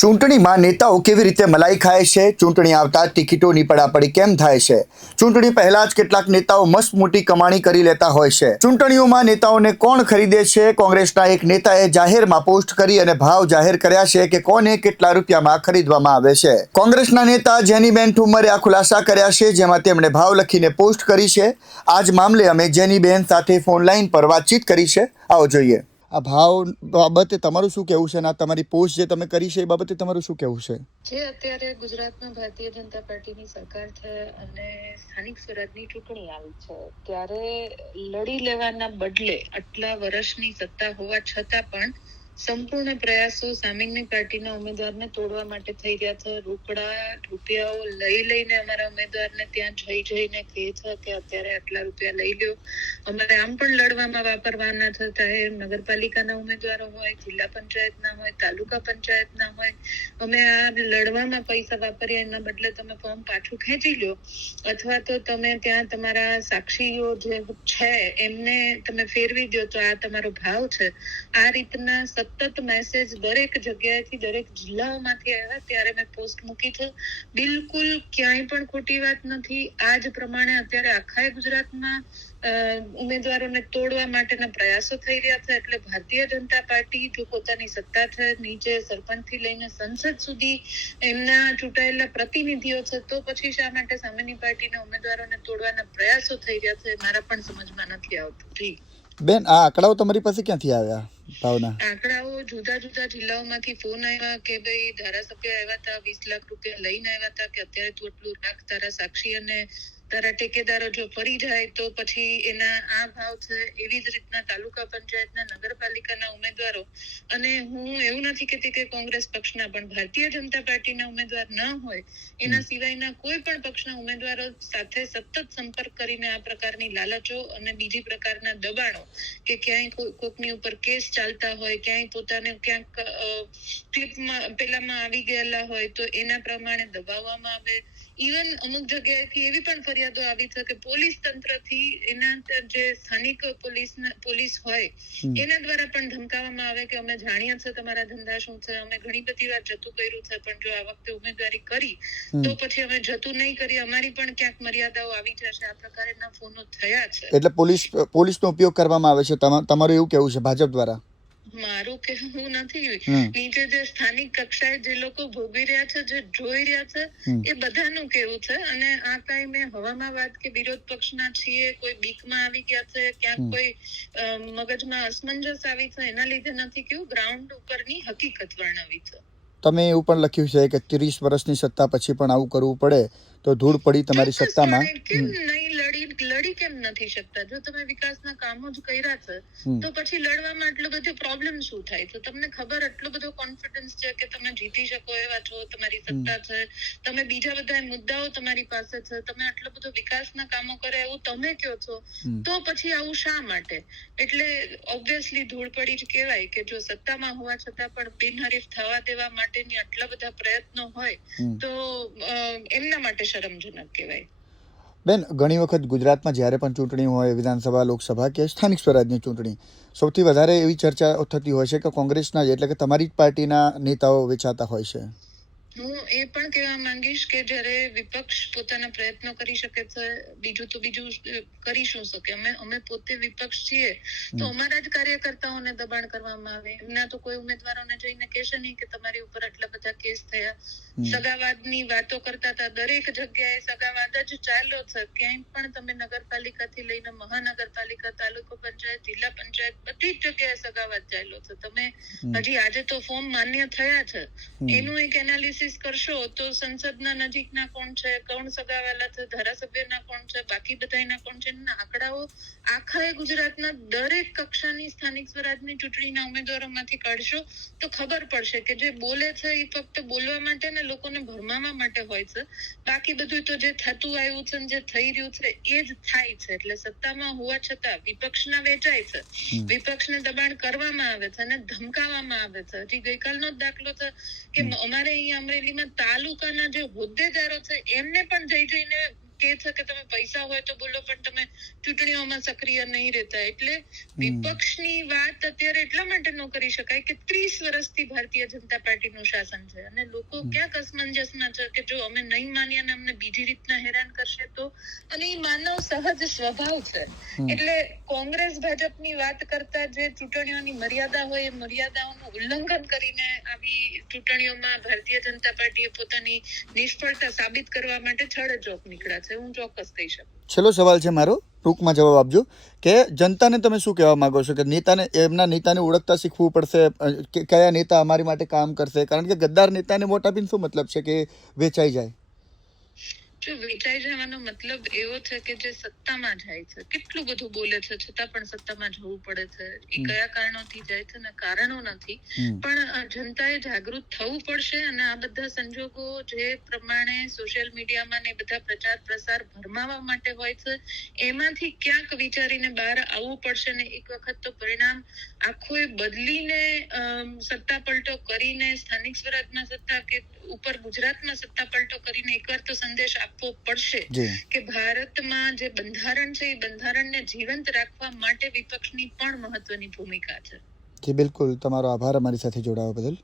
ચૂંટણીમાં નેતાઓ કેવી રીતે મલાઈ ખાય છે? ચૂંટણી આવતા ટિકિટોની પડાપડી કેમ થાય છે? ચૂંટણી પહેલા જ કેટલાક નેતાઓ મસ્ત મોટી કમાણી કરી લેતા હોય છે. ચૂંટણીઓમાં નેતાઓને કોણ ખરીદે છે? કોંગ્રેસના એક નેતાએ જાહેરમાં પોસ્ટ કરી અને ભાવ જાહેર કર્યા છે કે કોને કેટલા રૂપિયામાં ખરીદવામાં આવે છે. કોંગ્રેસના નેતા જેનીબેન ઠુમ્મરે આ ખુલાસા કર્યા છે, જેમાં તેમણે ભાવ લખીને પોસ્ટ કરી છે. આ જ મામલે અમે જેનીબેન સાથે ફોનલાઈન પર વાતચીત કરી છે. આવો જોઈએ. આ ભાવ બાબતે તમારું શું કહેવું છે? અને તમારી પોસ્ટ જે તમે કરી છે એ બાબતે તમારું શું કહેવું છે? જે અત્યારે ગુજરાતમાં ભારતીય જનતા પાર્ટીની સરકાર છે અને સ્થાનિક સ્વરાજની ચૂંટણી આવી છે, ત્યારે લડી લેવાના બદલે આટલા વર્ષની સત્તા હોવા છતાં પણ સંપૂર્ણ પ્રયાસો સામેની પાર્ટીના ઉમેદવારને તોડવા માટે થઈ રહ્યા છે. રોકડા રૂપિયાઓ લઈ લઈને અમારા ઉમેદવારને ત્યાં જઈને કહે છે કે અત્યારે આટલા રૂપિયા લઈ લ્યો. અમારે આમ પણ લડવામાં વાપરવાના છે, ચાહે નગરપાલિકાના ઉમેદવારો હોય, જિલ્લા પંચાયતના હોય, તાલુકા પંચાયતના હોય. અમે આ લડવામાં પૈસા વાપરીએ એના બદલે તમે ફોર્મ પાછું ખેંચી લો, અથવા તો તમે ત્યાં તમારા સાક્ષીઓ જે છે એમને તમે ફેરવી દો, તો આ તમારો ભાવ છે. આ રીતના સતત મેસેજ દરેક જગ્યાએથી, દરેક જિલ્લાઓમાંથી આવ્યા ત્યારે મેં પોસ્ટ મૂકી છે. બિલકુલ ક્યાંય પણ ખોટી વાત નથી. આ જ પ્રમાણે અત્યારે આખા ગુજરાતમાં ઉમેદવારોને તોડવા માટેના પ્રયાસો થઈ રહ્યા છે. એટલે ભારતીય જનતા પાર્ટી જો પોતાની સત્તા છે, નીચે સરપંચથી લઈને સંસદ સુધી એમના ચૂંટાયેલા પ્રતિનિધિઓ છે, તો પછી શા માટે સામેની પાર્ટીના ઉમેદવારોને તોડવાના પ્રયાસો થઈ રહ્યા છે, મારા પણ સમજમાં નથી આવતું. જી બેન, આ આંકડાઓ તમારી પાસે ક્યાંથી આવ્યા? ભાવના આંકડાઓ જુદા જુદા જિલ્લાઓમાંથી ફોન આવ્યા કે ભાઈ ધારાસભ્ય આવ્યા હતા, 20 લાખ રૂપિયા લઈને આવ્યા હતા કે અત્યારે તું એટલું રાખ, તારા સાક્ષી અને તારા ટેકેદારો જો ફરી જાય તો પછી એના આ ભાવ છે. એવી જ રીતના તાલુકા પંચાયતના, નગરપાલિકાના ઉમેદવારો, અને હું એવું નથી કહેતી કે કોંગ્રેસ પક્ષના, પણ ભારતીય જનતા પાર્ટીના ઉમેદવાર ન હોય એના સિવાયના કોઈ પણ પક્ષના ઉમેદવારો સાથે સતત સંપર્ક કરીને આ પ્રકારની લાલચો અને બીજી પ્રકારના દબાણો, કે ક્યાંય કોકની ઉપર કેસ ચાલતા હોય, ક્યાંય પોતાને ક્યાંક ક્લિપમાં પેલામાં આવી ગયેલા હોય તો એના પ્રમાણે દબાવવામાં આવે. ઇવન અમુક જગ્યાએથી એવી પણ ફરિયાદો આવી છે કે પોલીસ તંત્રથી એના જે સ્થાનિક પોલીસ હોય એના દ્વારા પણ ધમકાવવામાં આવે કે અમે જાણીએ છીએ તમારા ધંધા શું છે, અમે ઘણી બધી વાર જતું કર્યું છે, પણ જો આ વખતે ઉમેદવારી કરી તો પછી અમે જતું નહીં કરીએ, અમારી પણ ક્યાંક મર્યાદાઓ આવી જશે. આ પ્રકારના ફોનો થયા છે. એટલે પોલીસનો ઉપયોગ કરવામાં આવે છે, તમારું એવું કહેવું છે ભાજપ દ્વારા? મારું કહેવું નથી. નીચે જે સ્થાનિક કક્ષાએ જે લોકો ભોગવી રહ્યા છે, જે જોઈ રહ્યા છે, એ બધાનું કેવું છે. અને આ કઈ મેં હવામાં વાત કે વિરોધ પક્ષના છીએ, કોઈ બીકમાં આવી ગયા છે, ક્યાંક કોઈ મગજમાં અસમંજસ આવી છે, એના લીધે નથી કેવું, ગ્રાઉન્ડ ઉપરની હકીકત વર્ણવી છે. તમે એવું પણ લખ્યું છે કે 30 વર્ષની સત્તા પછી પણ આવું કરવું પડે તો ધૂળ પડી તમારી સત્તામાં. કેમ નહીં લડી કેમ નથી શકતા? જો તમે વિકાસના કામો જ કર્યા છે તો પછી લડવામાં આટલો બધો પ્રોબ્લેમ શું થાય છે? તમને ખબર, આટલો બધો કોન્ફિડન્સ છે કે તમે જીતી શકો એવા છો, તમારી સત્તા છે, તમે બીજા બધા મુદ્દાઓ તમારી પાસે છે, તમે આટલો બધો વિકાસના કામો કરે એવું તમે કહો છો, તો પછી આવું શા માટે? એટલે ઓબ્વિયસલી ધૂળ પડી જ કહેવાય કે જો સત્તામાં હોવા છતાં પણ બિનહરીફ થવા દેવા માટેની આટલા બધા પ્રયત્નો હોય તો એમના માટે શરમજનક કહેવાય. બેન, ઘણી વખત ગુજરાતમાં જ્યારે પણ ચૂંટણી હોય, વિધાનસભા, લોકસભા કે સ્થાનિક સ્વરાજની ચૂંટણી, સૌથી વધારે એવી ચર્ચા થતી હોય છે કે કોંગ્રેસના જ, એટલે કે તમારી જ પાર્ટીના નેતાઓ વેચાતા હોય છે. હું એ પણ કહેવા માંગીશ કે જ્યારે વિપક્ષ પોતાના પ્રયત્નો કરી શકે છે, બીજું કરી શું શકે? અમે પોતે વિપક્ષ છીએ તો અમારા જ કાર્યકર્તાઓને દબાણ કરવામાં આવે. એમના તો કોઈ ઉમેદવારોને જઈને કહેશે નહીં કે તમારી ઉપર આટલા બધા કેસ થયા. સગાવાદની વાતો કરતા હતા, દરેક જગ્યાએ સગાવાદ જ ચાલ્યો છે. ક્યાંય પણ તમે નગરપાલિકાથી લઈને મહાનગરપાલિકા, તાલુકો પંચાયત, જિલ્લા પંચાયત, બધી જ જગ્યાએ સગાવાદ ચાલ્યો છે. તમે હજી આજે તો ફોર્મ માન્ય થયા છે, એનું એક એનાલિસિસ કરશો તો સંસદના નજીકના કોણ છે, કોણ સગાવાલા છે, ધારાસભ્યના કોણ છે, બાકી બધાના કોણ છે, એના આંકડાઓ આખા ગુજરાતના દરેક કક્ષાની સ્થાનિક સ્વરાજની ચૂંટણીના ઉમેદવારોમાંથી કાઢશો તો ખબર પડશે કે જે બોલે છે એ ફક્ત બોલવા માટે ને લોકોને ભરમાવા માટે હોય છે. બાકી બધું તો જે થતું આવ્યું છે, જે થઈ રહ્યું છે એ જ થાય છે. એટલે સત્તામાં હોવા છતાં વિપક્ષના વેચાય છે, વિપક્ષને દબાણ કરવામાં આવે છે અને ધમકાવવામાં આવે છે. હજી ગઈકાલનો જ દાખલો છે કે અમારે અહીંયા અમરેલીમાં તાલુકાના જે હોદ્દેદારો છે એમને પણ જઈને કહે છે કે તમે પૈસા હોય તો બોલો પણ તમે ચૂંટણીઓમાં સક્રિય નહીં રહેતા. એટલે વિપક્ષની વાત અત્યારે એટલા માટે ન કરી શકાય કે 30 વર્ષથી ભારતીય જનતા પાર્ટીનું શાસન છે અને લોકો ક્યાંક અસમંજસમાં છે કે જો અમે નહીં માન્યા ને અમને બીજી રીતના હેરાન કરશે તો, અને એ માનવ સહજ સ્વભાવ છે. એટલે કોંગ્રેસ ભાજપની વાત કરતા જે ચૂંટણીઓની મર્યાદા હોય એ મર્યાદાઓનું ઉલ્લંઘન કરીને આવી ચૂંટણીઓમાં ભારતીય જનતા પાર્ટીએ પોતાની નિષ્ફળતા સાબિત કરવા માટે છડેચોક નીકળ્યા છે, હું ચોક્કસ કહી શકું. છેલ્લો સવાલ છે મારો, ટૂંકમાં જવાબ આપજો કે જનતાને તમે શું કહેવા માંગો છો કે એમના નેતાને ઓળખતા શીખવું પડશે કે કયા નેતા અમારી માટે કામ કરશે? કારણ કે ગદ્દાર નેતાને વોટ આપીને શું મતલબ છે કે વેચાઈ જાય? જો વેચાઈ જવાનો મતલબ એવો છે કે જે સત્તામાં જાય છે, કેટલું બધું બોલે છે છતાં પણ સત્તામાં જવું પડે છે. એ કયા કારણોથી જાય છે ને કારણો નથી, પણ જનતાએ જાગૃત થવું પડશે અને આ બધા સંજોગો જે પ્રમાણે સોશિયલ મીડિયામાં ને બધા પ્રચાર પ્રસાર ભરમાવા માટે હોય છે એમાંથી ક્યાંક વિચારીને બહાર આવવું પડશે ને એક વખત તો પરિણામ આખું બદલીને સત્તા પલટો કરીને સ્થાનિક સ્વરાજમાં સત્તા કે ઉપર ગુજરાતમાં સત્તા પલટો કરીને એકવાર તો સંદેશ આપવો પડશે કે ભારતમાં જે બંધારણ છે એ બંધારણને જીવંત રાખવા માટે વિપક્ષની પણ મહત્વની ભૂમિકા છે. જી બિલકુલ, તમારો આભાર અમારી સાથે જોડાવા બદલ.